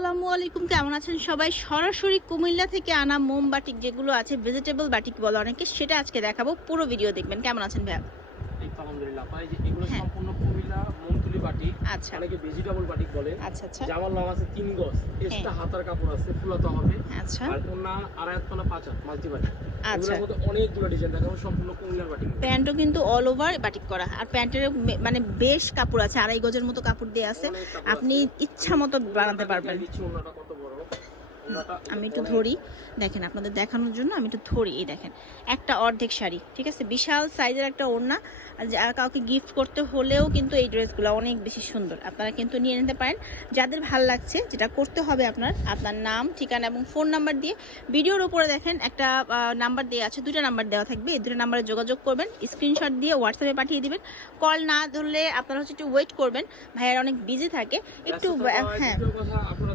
আসসালামু আলাইকুম, কেমন আছেন সবাই? সরাসরি কুমিল্লা থেকে আনা মোম বাটিক যেগুলো আছে, ভেজিটেবল বাটিক বলে অনেকে, সেটা আজকে দেখাবো। পুরো ভিডিও দেখবেন। কেমন আছেন ভাইয়া? আলহামদুলিল্লাহ ভাই, এগুলো হ্যাঁ। সম্পূর্ণ কুমিল্লা মোমতুলি বাটিক, আচ্ছা অনেকে ভেজিটেবল বাটিক বলে। আচ্ছা আচ্ছা জামার লং আছে 3 গজ, এক্সট্রা হ্যাঁ। হাতার কাপড় আছে, ফুলাতে হবে। আচ্ছা আর ওন্না আড়াই হাত পানা 5 হাত মাল্টি বাটিক। আচ্ছা। এগুলোর মধ্যে অনেকগুলো ডিজাইন দেখাবো, সম্পূর্ণ কুমিল্লার বাটিক। প্যান্টও কিন্তু অল ওভার বাটিক করা, আর প্যান্টের মানে বেশ কাপড় আছে, 2.5 গজের মতো কাপড় দেওয়া আছে। অনেক কাপড় আপনি আছে। ইচ্ছা মতো বানাতে পারবেন। দিচ্ছি ওন্নাটা কত বড়। ওন্নাটা আমি একটু ধরি, দেখেন আপনাদের দেখানোর জন্য আমি একটু ধরি। এই দেখেন, একটা অর্ধেক শাড়ি, ঠিক আছে, বিশাল সাইজের একটা ওড়না। আর কাউকে গিফট করতে হলেও কিন্তু এই ড্রেসগুলো অনেক বেশি সুন্দর, আপনারা কিন্তু নিয়ে নিতে পারেন। যাদের ভাল লাগছে, যেটা করতে হবে আপনার নাম, ঠিকানা এবং ফোন নাম্বার দিয়ে, ভিডিওর উপরে দেখেন একটা নাম্বার দেওয়া আছে, 2টা নাম্বার দেওয়া থাকবে। এই 2টা নাম্বারে যোগাযোগ করবেন, স্ক্রিনশট দিয়ে হোয়াটসঅ্যাপে পাঠিয়ে দিবেন। কল না ধরলে আপনারা হচ্ছে একটু ওয়েট করবেন, ভাইয়ার অনেক বিজি থাকে একটু। হ্যাঁ, কথা আপনারা